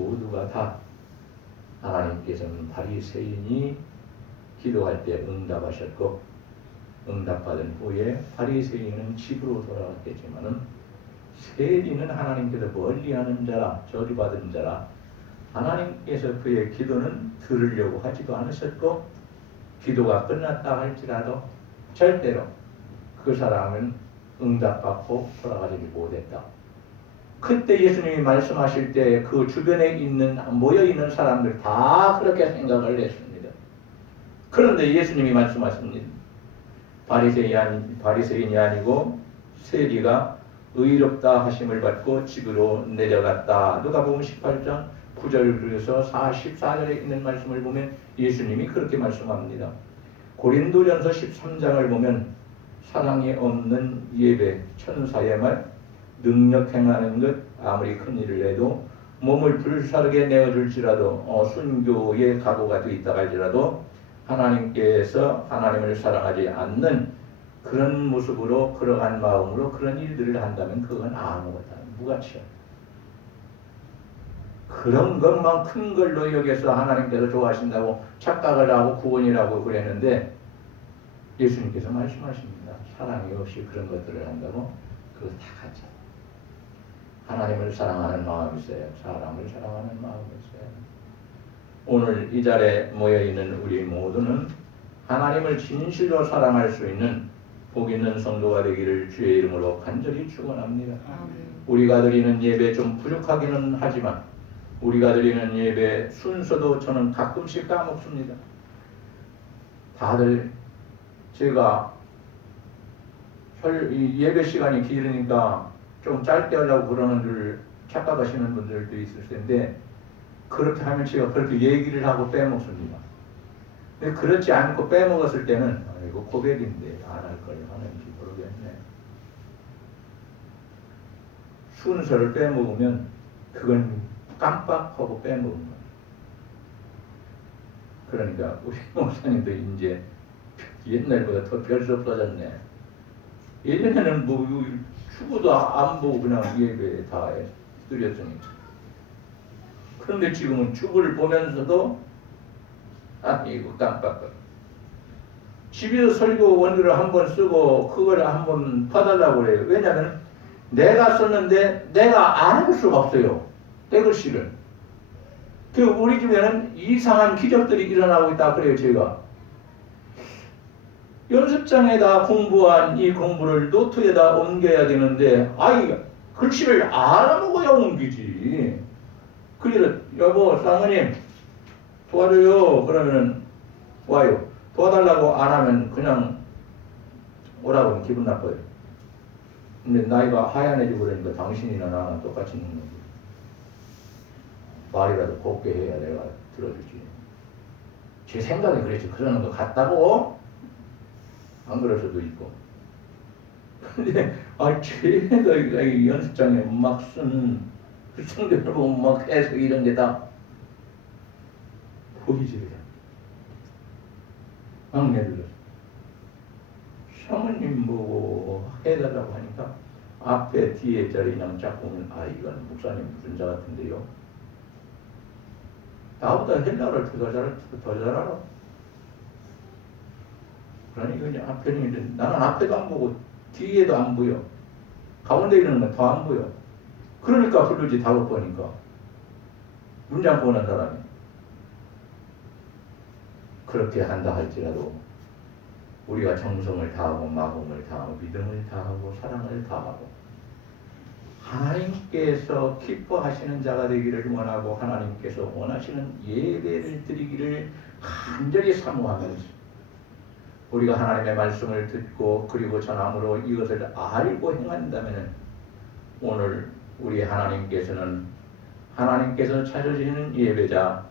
모두가 다 하나님께서는 바리새인이 기도할 때 응답하셨고, 응답받은 후에 바리새인은 집으로 돌아갔겠지만은 세리는 하나님께서 멀리하는 자라, 저주받은 자라, 하나님께서 그의 기도는 들으려고 하지도 않으셨고, 기도가 끝났다 할지라도 절대로 그 사람은 응답받고 돌아가지 못했다. 그때 예수님이 말씀하실 때 그 주변에 있는 모여있는 사람들 다 그렇게 생각을 했습니다. 그런데 예수님이 말씀하십니다. 바리새인이 아니고 세리가 의롭다 하심을 받고 집으로 내려갔다. 누가복음 18장 9절에서 44절에 있는 말씀을 보면 예수님이 그렇게 말씀합니다. 고린도전서 13장을 보면 사랑이 없는 예배, 천사의 말, 능력 행하는 것, 아무리 큰 일을 해도 몸을 불사르게 내어줄지라도 순교의 각오가 되어 있다 할지라도 하나님께서 하나님을 사랑하지 않는 그런 모습으로 그러한 마음으로 그런 일들을 한다면 그건 아무것도 아니에요. 무가치야. 그런 것만 큰 걸로 여기서 하나님께서 좋아하신다고 착각을 하고 구원이라고 그랬는데 예수님께서 말씀하십니다. 사랑이 없이 그런 것들을 한다고 그거 다 가짜. 하나님을 사랑하는 마음이 있어요. 사람을 사랑하는 마음이 있어요. 오늘 이 자리에 모여있는 우리 모두는 하나님을 진실로 사랑할 수 있는 복 있는 성도가 되기를 주의 이름으로 간절히 축원합니다. 우리가 드리는 예배 좀 부족하기는 하지만 우리가 드리는 예배 순서도 저는 가끔씩 까먹습니다. 다들 제가 예배 시간이 길으니까 좀 짧게 하려고 그러는 줄 착각하시는 분들도 있을 텐데 그렇게 하면 제가 그렇게 얘기를 하고 빼먹습니다. 근데 그렇지 않고 빼먹었을 때는 이거 고백인데 안 할 걸 하는지 모르겠네. 순서를 빼먹으면 그건 깜빡하고 빼먹은 거예요. 그러니까 우리 목사님도 이제 옛날보다 더 별 수 없어졌네. 예전에는 뭐 축구도 안 보고 그냥 예배 다 드렸으니까. 그런데 지금은 축구를 보면서도 이거 깜빡. 집에서 설교 원고를 한번 쓰고 그걸 한번 봐달라고 그래요. 왜냐하면 내가 썼는데 내가 안 할 수가 없어요. 내 글씨를. 그 우리 집에는 이상한 기적들이 일어나고 있다 그래요. 제가 연습장에다 공부한 이 공부를 노트에다 옮겨야 되는데 글씨를 알아먹어야 옮기지. 그래서 여보 사모님 도와줘요. 그러면 와요. 도와달라고 안 하면 그냥 오라고 하면 기분 나빠요. 근데 나이가 하얀해지고 그러니까 당신이나 나나 똑같이 있는 거지. 말이라도 곱게 해야 내가 들어주지. 제 생각이 그랬지. 그러는 것 같다고? 안 그럴 수도 있고. 근데 제가 연습장에 막 쓴 그 성경을 보면 막 해석 이런 게 다 보이지 그냥. 막내들을 사모님 보고 해달라고 하니까 앞에 뒤에 자리 그냥 쫙 보면 이건 목사님 무슨 자 같은데요. 나보다 헬라어를 더 잘 알아. 그러니까 이제 앞에는 나는 앞에도 안 보고 뒤에도 안 보여. 가운데 있는 건 더 안 보여. 그러니까 부르지 다못 보니까. 문장 보는 사람이. 그렇게 한다 할지라도 우리가 정성을 다하고 마음을 다하고 믿음을 다하고 사랑을 다하고 하나님께서 기뻐하시는 자가 되기를 원하고 하나님께서 원하시는 예배를 드리기를 간절히 사모하면서 우리가 하나님의 말씀을 듣고 그리고 전함으로 이것을 알고 행한다면 오늘 우리 하나님께서 찾으시는 예배자,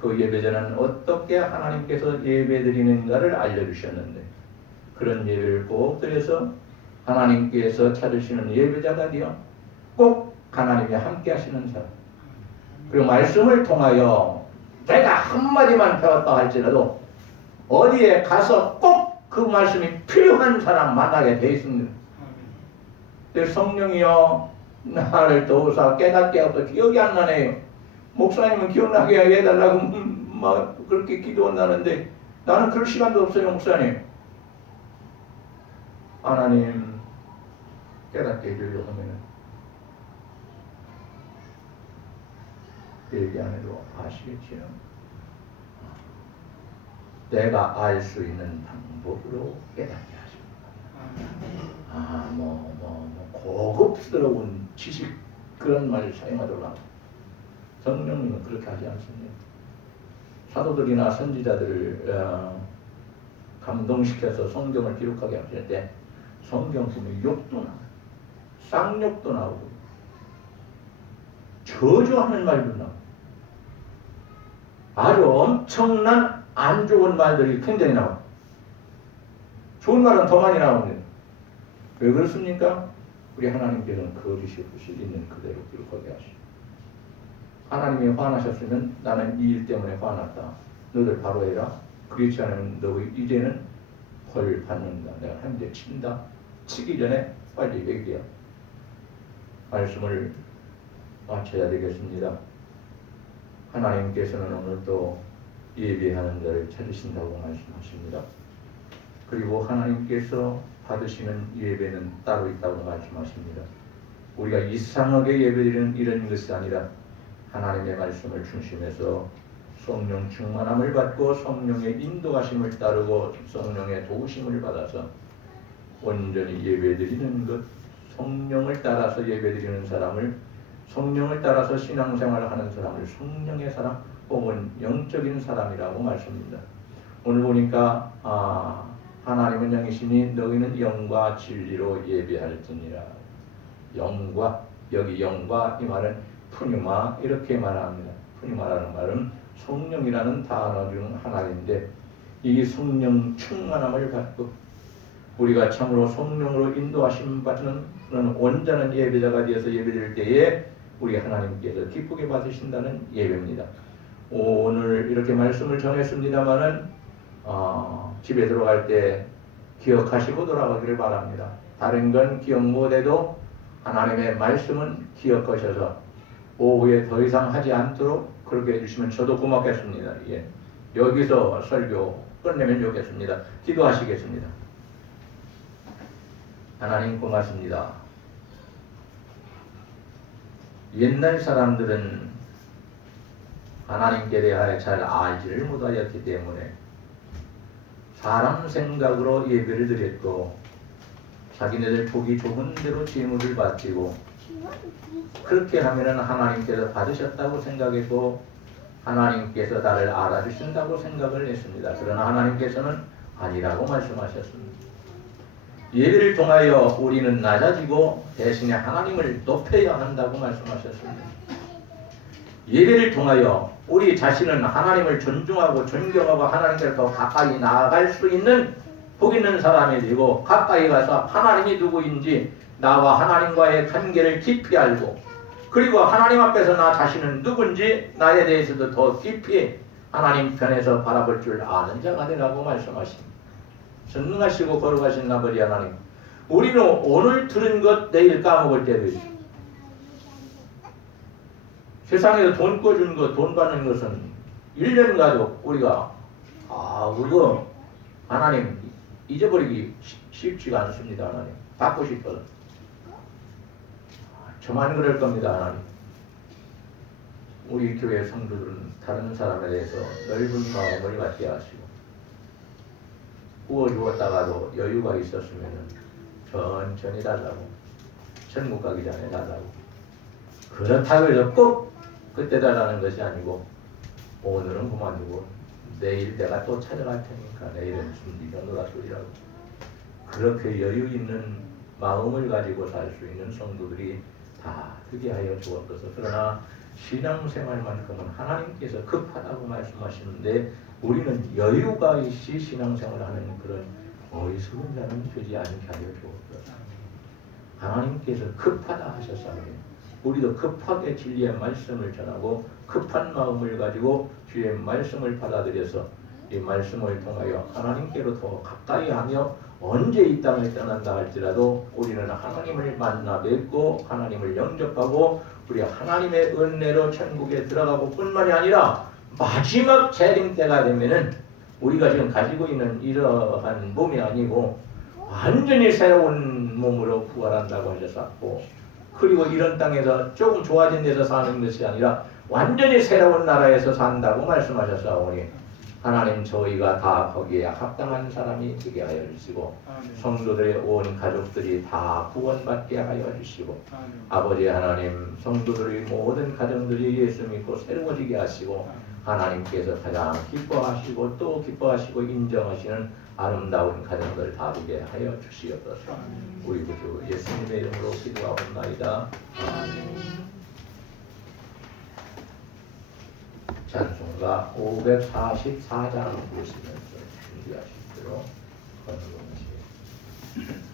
그 예배자는 어떻게 하나님께서 예배드리는가를 알려주셨는데 그런 예배를 꼭 드려서 하나님께서 찾으시는 예배자가 되어 꼭 하나님이 함께 하시는 사람, 그리고 말씀을 통하여 내가 한마디만 배웠다 할지라도 어디에 가서 꼭 그 말씀이 필요한 사람 만나게 돼 있습니다. 성령이여 나를 도우사 깨닫게 하고 기억이 안 나네요. 목사님은 기억나게 해달라고 막 그렇게 기도한다는데 나는 그럴 시간도 없어요. 목사님, 하나님 깨닫게 해줘요 하면은 얘기 안 해도 아시겠지요. 내가 알 수 있는 방법으로 깨닫게 하십니다. 고급스러운 지식 그런 말을 사용하더라. 성령님은 그렇게 하지 않습니다. 사도들이나 선지자들을 감동시켜서 성경을 기록하게 하실 때 성경 보면 욕도 나와요. 쌍욕도 나오고 저주하는 말도 나오고 아주 엄청난 안 좋은 말들이 굉장히 나와요. 좋은 말은 더 많이 나옵니다. 왜 그렇습니까? 우리 하나님께서는 거짓이 없이 있는 그대로 기록하게 하시고 하나님이 화나셨으면 나는 이 일 때문에 화났다. 너들 바로 해라. 그렇지 않으면 너 이제는 벌 받는다. 내가 하나님께 친다. 치기 전에 빨리 얘기해. 말씀을 마쳐야 되겠습니다. 하나님께서는 오늘 또 예배하는 자를 찾으신다고 말씀하십니다. 그리고 하나님께서 받으시는 예배는 따로 있다고 말씀하십니다. 우리가 이상하게 예배드리는 이런 것이 아니라 하나님의 말씀을 중심해서 성령 충만함을 받고 성령의 인도하심을 따르고 성령의 도우심을 받아서 온전히 예배드리는 것, 성령을 따라서 예배드리는 사람을, 성령을 따라서 신앙생활을 하는 사람을 성령의 사람 혹은 영적인 사람이라고 말씀합니다. 오늘 보니까 하나님은 영이시니 너희는 영과 진리로 예배할지니라. 영과, 여기 영과 이 말은 푸뉴마 이렇게 말합니다. 푸뉴마라는 말은 성령이라는 단어 중 하나인데 이 성령 충만함을 받고 우리가 참으로 성령으로 인도하심 받는 그런 온전한 예배자가 되어서 예배드릴 때에 우리 하나님께서 기쁘게 받으신다는 예배입니다. 오늘 이렇게 말씀을 전했습니다마는 집에 들어갈 때 기억하시고 돌아가기를 바랍니다. 다른 건 기억 못해도 하나님의 말씀은 기억하셔서 오후에 더 이상 하지 않도록 그렇게 해주시면 저도 고맙겠습니다. 예. 여기서 설교 끝내면 좋겠습니다. 기도하시겠습니다. 하나님 고맙습니다. 옛날 사람들은 하나님께 대하여 잘 알지를 못하였기 때문에 사람 생각으로 예배를 드렸고 자기네들 보기 좋은 대로 제물을 바치고 그렇게 하면 하나님께서 받으셨다고 생각했고 하나님께서 나를 알아주신다고 생각을 했습니다. 그러나 하나님께서는 아니라고 말씀하셨습니다. 예배를 통하여 우리는 낮아지고 대신에 하나님을 높여야 한다고 말씀하셨습니다. 예배를 통하여 우리 자신은 하나님을 존중하고 존경하고 하나님께로 더 가까이 나아갈 수 있는 복 있는 사람이 되고 가까이 가서 하나님이 누구인지 나와 하나님과의 관계를 깊이 알고 그리고 하나님 앞에서 나 자신은 누군지 나에 대해서도 더 깊이 하나님 편에서 바라볼 줄 아는 자가 되라고 말씀하십니다. 전능하시고 거룩하신 아버지 하나님, 우리는 오늘 들은 것 내일 까먹을 때도 있어. 세상에서 돈 꿔주는 것, 돈 받는 것은 1년 가도 우리가 그거 하나님 잊어버리기 쉽지가 않습니다. 하나님 받고 싶어서 저만 그럴 겁니다. 하나님 우리 교회 성도들은 다른 사람에 대해서 넓은 마음을 갖게 하시고 구워주었다가도 여유가 있었으면 천천히 달라고 천국 가기 전에 달라고 그렇다고 해서 꼭 그때 달라는 것이 아니고 오늘은 그만두고 내일 내가 또 찾아갈 테니까 내일은 숨기고 놀아주리라고 그렇게 여유 있는 마음을 가지고 살 수 있는 성도들이 다 되게 하여 주옵소서. 그러나 신앙생활만큼은 하나님께서 급하다고 말씀하시는데 우리는 여유가 있이 신앙생활을 하는 그런 어리석은 자는 되지 않게 하여 주옵소서. 하나님께서 급하다 하셨사오니 우리도 급하게 진리의 말씀을 전하고 급한 마음을 가지고 주의 말씀을 받아들여서 이 말씀을 통하여 하나님께로 더 가까이 하며 언제 이 땅을 떠난다 할지라도 우리는 하나님을 만나 뵙고 하나님을 영접하고 우리 하나님의 은혜로 천국에 들어가고 뿐만이 아니라 마지막 재림 때가 되면은 우리가 지금 가지고 있는 이러한 몸이 아니고 완전히 새로운 몸으로 부활한다고 하셨었고, 그리고 이런 땅에서 조금 좋아진 데서 사는 것이 아니라 완전히 새로운 나라에서 산다고 말씀하셨사오니 하나님 저희가 다 거기에 합당한 사람이 되게 하여 주시고 성도들의 온 가족들이 다 구원받게 하여 주시고 아버지 하나님 성도들의 모든 가정들이 예수 믿고 새로워지게 하시고 하나님께서 가장 기뻐하시고 또 기뻐하시고 인정하시는 아름다운 가정들 다 되게 하여 주시옵소서. 우리 구주 예수님의 이름으로 기도하옵나이다. 찬송가 544장 부르시면서 준비하시도록 건너가시겠습니다.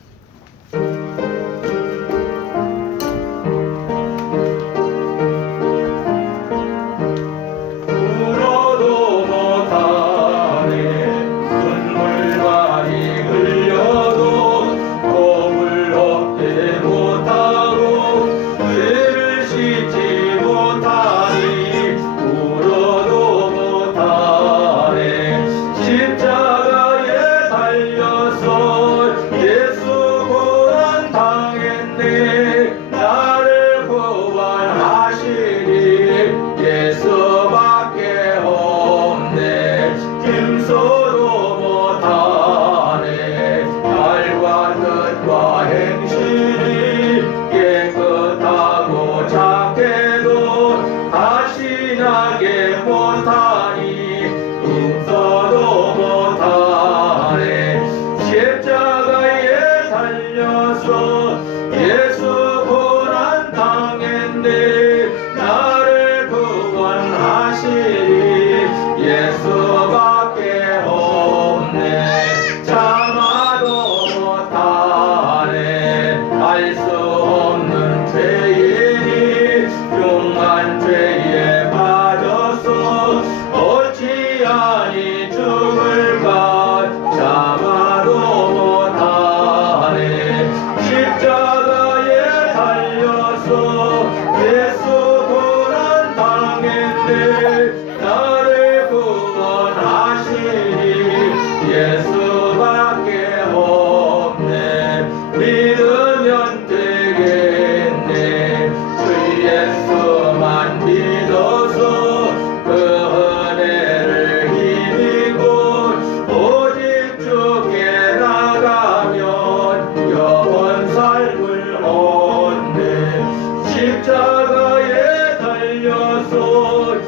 십자가에 달려서